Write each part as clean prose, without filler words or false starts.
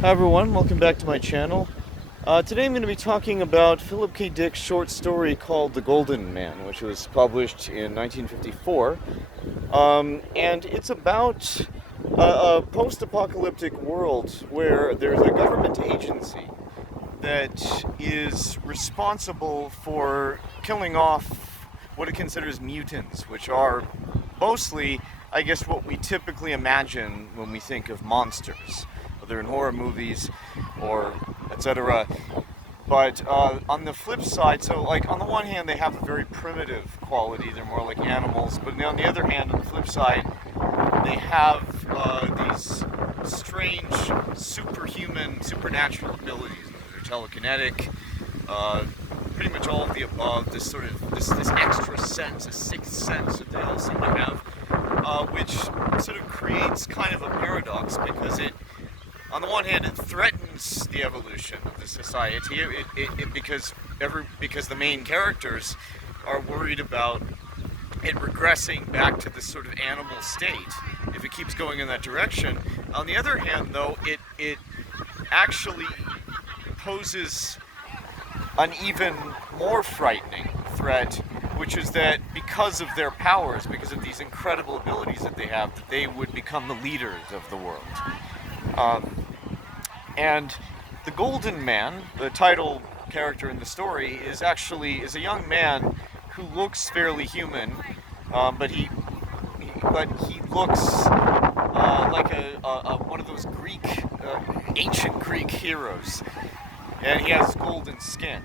Hi everyone, welcome back to my channel. Today I'm going to be talking about Philip K. Dick's short story called The Golden Man, which was published in 1954. And it's about a post-apocalyptic world where there's a government agency that is responsible for killing off what it considers mutants, which are mostly, I guess, what we typically imagine when we think of monsters, whether in horror movies or etc. But on the flip side, so like on the one hand, they have a very primitive quality; they're more like animals. But on the other hand, on the flip side, they have these strange, superhuman, supernatural abilities. They're telekinetic, pretty much all of the above. This sort of this extra sense, a sixth sense that they all seem to have, which sort of creates kind of a paradox because it, on the one hand, it threatens the evolution of the society. Because the main characters are worried about it regressing back to this sort of animal state if it keeps going in that direction. On the other hand, though, it actually poses an even more frightening threat, which is that because of their powers, because of these incredible abilities that they have, that they would become the leaders of the world. And the Golden Man, the title character in the story, is a young man who looks fairly human, but he looks like one of those ancient Greek heroes, and he has golden skin,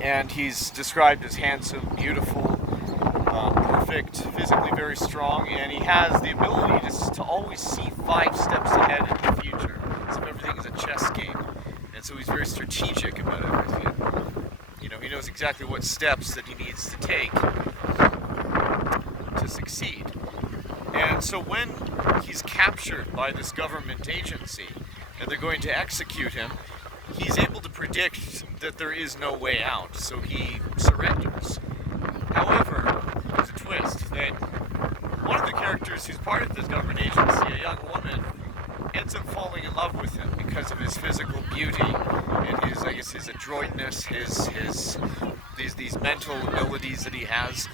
and he's described as handsome, beautiful, perfect, physically very strong, and he has the ability to always see 5 steps ahead in the future. So everything is a chess game, and so he's very strategic about everything. You know, he knows exactly what steps that he needs to take to succeed. And so when he's captured by this government agency and they're going to execute him, he's able to predict that there is no way out, so he surrenders. However, there's a twist that one of the characters who's part of this government agency, a young woman, ends up falling in love with him because of his physical beauty and his adroitness, these mental abilities that he has.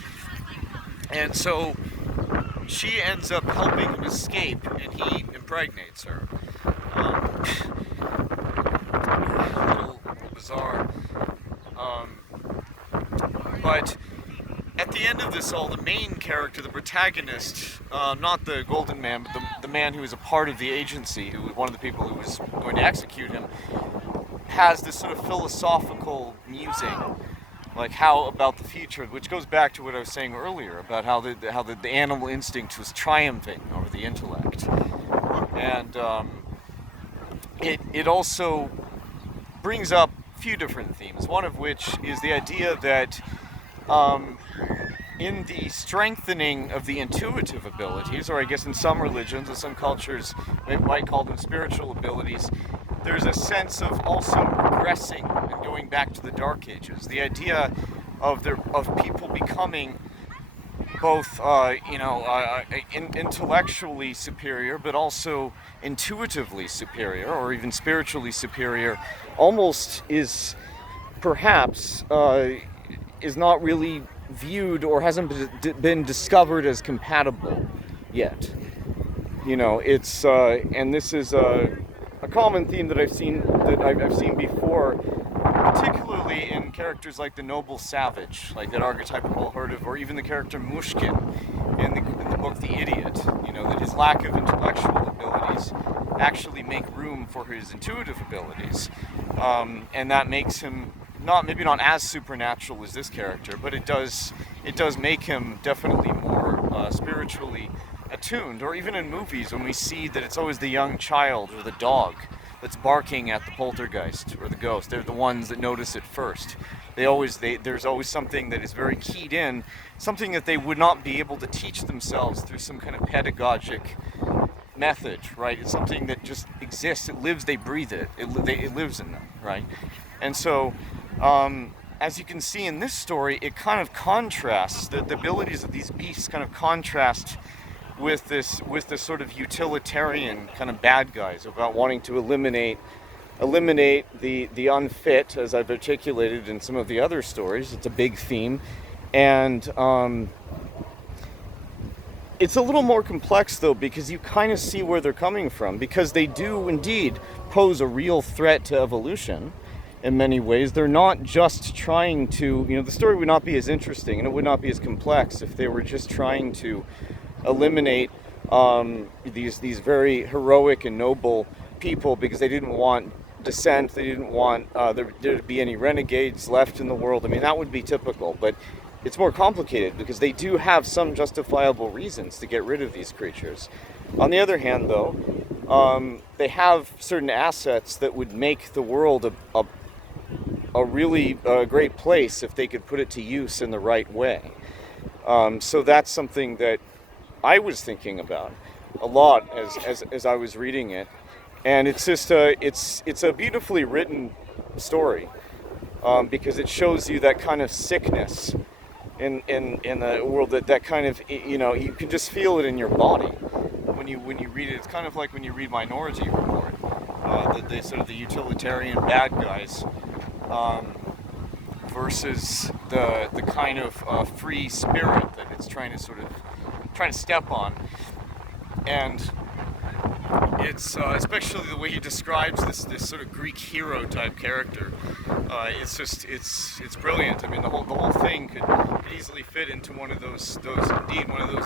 And so she ends up helping him escape, and he impregnates her. A little bizarre. But at the end of this all, the main character, the protagonist, not the Golden Man, but the man who was a part of the agency, one of the people who was going to execute him, has this sort of philosophical musing, like how about the future, which goes back to what I was saying earlier about how the animal instinct was triumphing over the intellect, and it also brings up a few different themes. One of which is the idea that in the strengthening of the intuitive abilities, or I guess in some religions and some cultures they might call them spiritual abilities, there's a sense of also regressing and going back to the Dark Ages. The idea of people becoming both, intellectually superior, but also intuitively superior, or even spiritually superior, almost is perhaps is not really viewed or hasn't been discovered as compatible yet. You know, it's and this is a common theme that I've seen before, particularly in characters like the noble savage, like that archetype we've all heard of, or even the character Mushkin in the book The Idiot. You know, that his lack of intellectual abilities actually make room for his intuitive abilities, and that makes him maybe not as supernatural as this character, but it does make him definitely more spiritually attuned. Or even in movies, when we see that it's always the young child or the dog that's barking at the poltergeist or the ghost, they're the ones that notice it first. There's always something that is very keyed in, something that they would not be able to teach themselves through some kind of pedagogic method, right? It's something that just exists. It lives. They breathe it. It lives in them, right? And so, as you can see in this story, it kind of contrasts the abilities of these beasts. Kind of contrast with this sort of utilitarian kind of bad guys about wanting to eliminate the unfit, as I've articulated in some of the other stories. It's a big theme, and it's a little more complex though, because you kind of see where they're coming from, because they do indeed pose a real threat to evolution in many ways. They're not just trying to, the story would not be as interesting and it would not be as complex if they were just trying to eliminate these very heroic and noble people because they didn't want dissent, they didn't want there to be any renegades left in the world. I mean, that would be typical, but it's more complicated because they do have some justifiable reasons to get rid of these creatures. On the other hand, though, they have certain assets that would make the world a really great place if they could put it to use in the right way. So that's something that I was thinking about a lot as I was reading it, and it's just it's a beautifully written story because it shows you that kind of sickness in the world, that kind of, you can just feel it in your body when you read it. It's kind of like when you read Minority Report, the sort of the utilitarian bad guys versus the kind of free spirit that it's trying to step on. And it's especially the way he describes this sort of Greek hero type character. It's brilliant. I mean, the whole thing could easily fit into one of those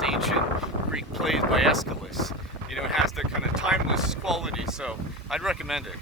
ancient Greek plays by Aeschylus. It has that kind of timeless quality. So I'd recommend it.